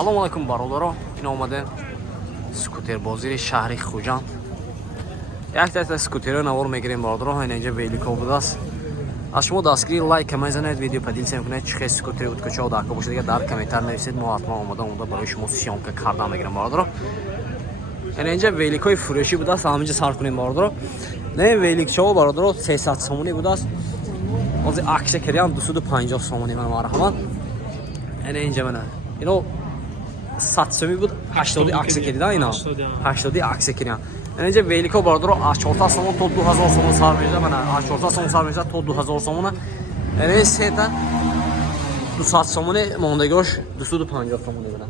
Салом алайкум бародаро. Ин омаде скутербозии шаҳри Хуҷанд. Як дasta скутеро навор мегирем бародаро. Ин инҷа велико будааст. Аз шумо дастгири лайк мезанед, видео подилитсия мекунед, чӣ хел скутери уткачо дака бошад, дигар дар комментар нависед, мо ҳатман омада барои шумо сёмка кардан мегирем бародаро. Ин инҷа великои фурӯшӣ будааст, ҳаминҷа сар кунем бародаро. Не великчо бародаро 300 сомонӣ будааст. Ҳозир акса кирям 250 сомонӣ мана марҳамат. Ин инҷа мана. Ино 100 сомӣ буд, 80 акса кирда ина. 80 акса кирям. Инҷа велико бародаро аз 400 сомон то 2000 сомон сар мешуда, мана аз 400 сомон сар мешуда то 2000 сомон. Ин сета 200 сомони мондагош 250 сомон мена.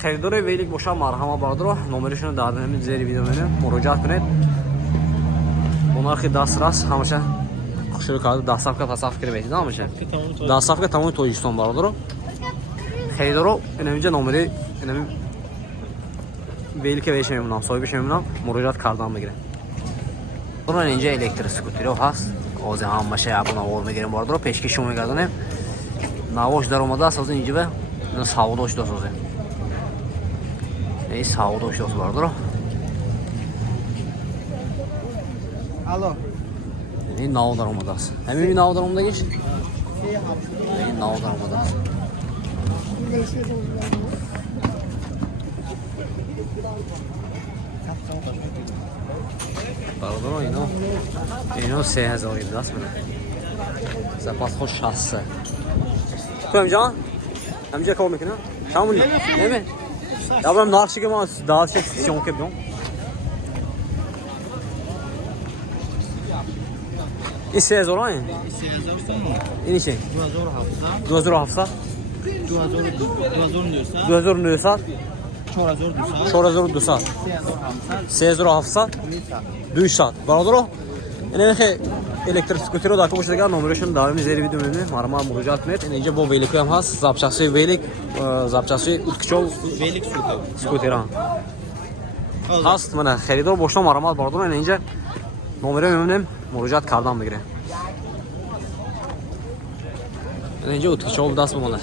Харидори велик боша марҳама бародаро, номеришон дар ҳамин зери видео менем, муроҷиат кунед. Бо нархи дастрас ҳамаша хушрӯ карда дастсафка пасаф кирем метида ҳамаша. Дастсафка тамоми Тоҷикистон бародаро. Харидоро инҷа номери инами велика веш мемонам, соҳибиш мемонам, муроҷиат кардан мегирем. Баро инҷа электроскутеро ҳаст. Ҳозир ҳамаша ябон навор мегирем бародаро, пешкишо мегардонем. Навош дар омадааст, ҳозир инҷа ба ина савдош досозем. Ин савдош дос бародаро. Алло. Ин нав дар омадааст. Ҳамин нав дар омадагиш? Ин нав дар омадааст. бародаро ино 3000 даст мена. Запасхош 60. Кумҷан? Ҳамҷа кор мекунам? Шамун неме? Ябрам нақшига ма даъватши сёмка биём. این 3000 این 3000 сомон. این چه 2700 2700 2900 4200 3700 200 бародаро ин хе электроскутеро дар кошта дигар номерашон дар ҳамин зери видео мебинед, марҳамат муроҷиат кунед. Ин инҷа бо велико ҳам ҳаст, запчастҳои велик, запчастҳои уткичол велик скутеран ҳаст. мана харидор бошам марҳамат бародаро. ин инҷа номеро мебинем, муроҷиат кардан мегирем. ин инҷа уткичол даст бимонад.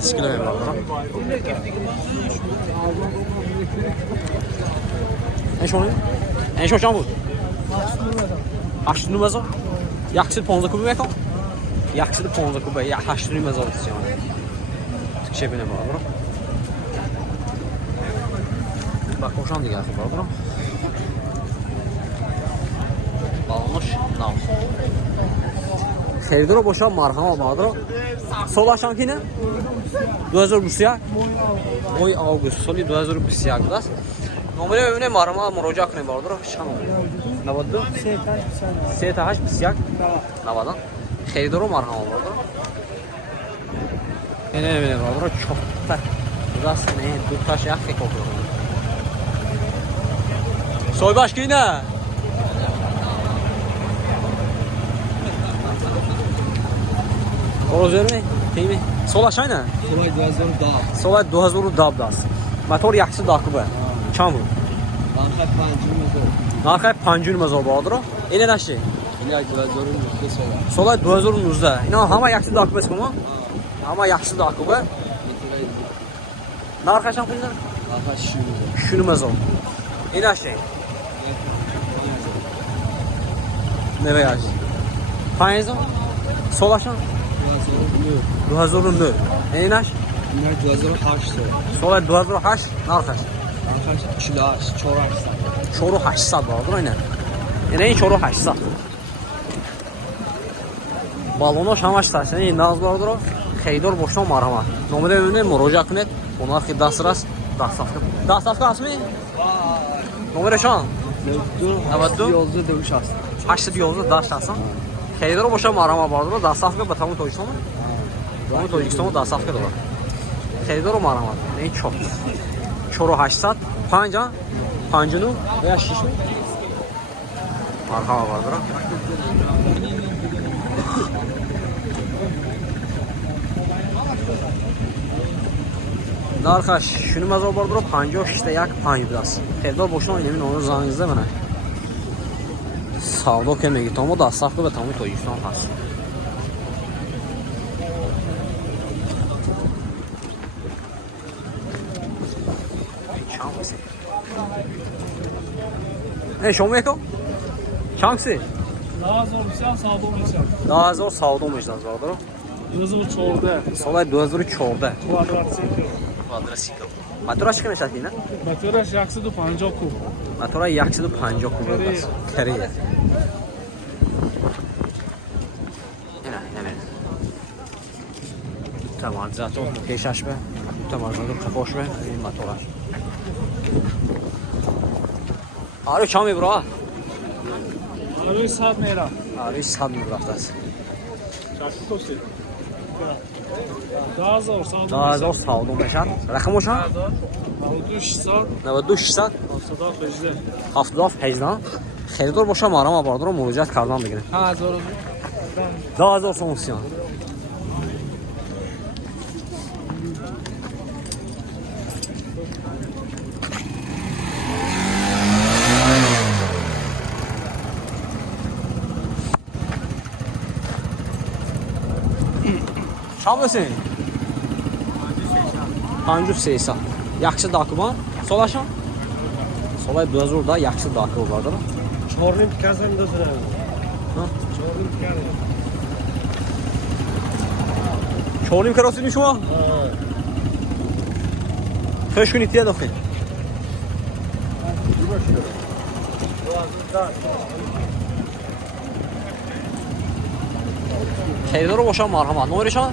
Дискла мебарам. Эншон чанд буд? 89,000. 115 куб мекон? 115 куб, 89,000 тисян. Тикше бинем барам. Ба кошам дигар барам. Балонош нав. Харидоро бошам марҳама барам. Солашам кине 2021 моҳи август соли 2021 будааст. номеро мебинем, марҳамат муроҷиат кунем бародаро. Чанд 92 38 21 90. харидоро марҳама бародаро. ин мебинем бародаро, чопта будааст. не дуташ яхе кор кунем. соҳибаш кине розерме теми солаш айна соли 2010 даст. мотор 110 куб. чанд буд? нархи 50,000 бародаро. ин наши соли 2019. ина ҳама 110 куб аст. ҳама 110 куб. нархашам кунда? нархаш 60,000. ин наши невяш 5000 солашам 2009. Инаш? Ина 2008. Соли 2008 нархаш 48 4800 бародаро ина. Ина 4800. балонош ҳамаш таст. ин наз бародаро. харидор бошам марҳамат. номеро мебинед, муроҷиат кунед. Бо нархи дастрас дастсафка ҳастми? номерашон 92 811 даст ҳастам. харидоро бошам марҳамат бародаро. дастсафка ба тамоми Тоҷикистон. тамоми Тоҷикистон дастсафка дорад. харидоро марҳамат. ин 4800 5 59 я 6 марҳамат бародаро. нархаш 60,000 бародаро. 56 5 будааст. харидор бошам ин номеро занг зада мана. савдо ке мегитомо дастсафка ба тамоми Тоҷикистон ҳаст. نه شما یکو چانسی 10000 میشن ساده میشن 10000 savdo میشن زادرو 2014 سال 2014 kvadratsikl kvadratsikl motor چقدر میشه اینا motorش 150 کوب motor 150 کوب است کری اینا tamam zato پیشش به tamam zato کفاش به این موتورش آره چامی برا آره 100 میرا آره 100 میرفت است 10000 10000 savdo میشن رقمشون 92600 7218 خریدار باشه ما باردار مراجعت کردن بگیریم 10000 سوم سیان چند بسین؟ 5300 yaxshi dokument solasham solay 2000 da yaxshi dokument bordir Чорним казам дозрам. Чорним казам. چهارنیم کراسیدی شما خوش کنید یه داخل خیلی رو باشم مرحمت نمرشان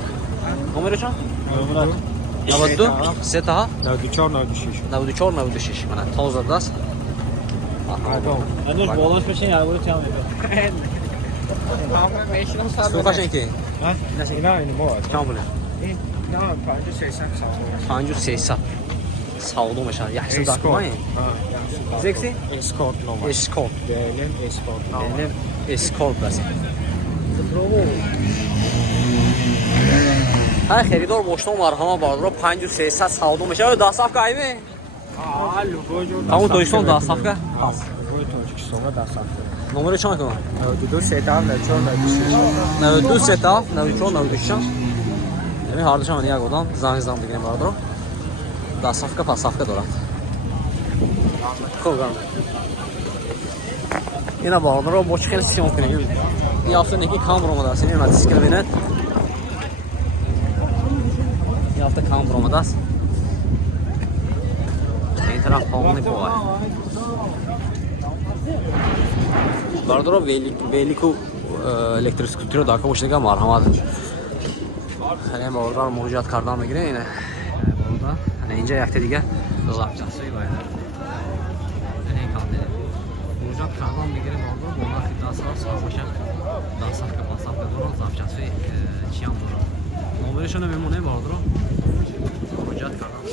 92 3 تا 94 96. 94 96 من تازه دست Anoş bolaş peşin ya bunu çal mıydı? سوخاشن کی Ha? Yine aynı bu var. کام بوله Ne var? Bence 80 sağ. 5300 savdo میشن yaxshi dokument Ha. زکسی Escort normal. اسکورت Değerlen escort. یعنی اسکورت است های خریدار باشتم مرحمت باردار 5300 savdo میشه ده صفحه ایمه Alo, gojo. همون تویستون ده صفحه هست Gojo Tojikiston'a da sattı. نمره چند کنم 92 sedan ve çor 96. 92 ستا 94 96 یعنی هر دوشم یک آدم زنگ زدم بگیریم باردار ده صفحه پس صفحه دارد خوب گرم اینا باردار رو با چه خیلی سیون کنیم این هفته نکی کام رو آمده است این دیسکل بینید این هفته کام رو آمده است این طرف پامونی پاوه باردار رو ویلیکو الکتریک سکوتر رو داکه باشید که مرحمت خیلی باردار رو مراجعت کردن بگیره اینه باردار اینجا یک دیگه ضبط‌جویی باید این کار دیگه مراجعت کردن بگیره باردار با نرخ 10,000 صاحب باشه 10,000 که 5,000 دلار ضبط‌جویی چی هم داره نمرهشون میمونه باردار مراجعت کردن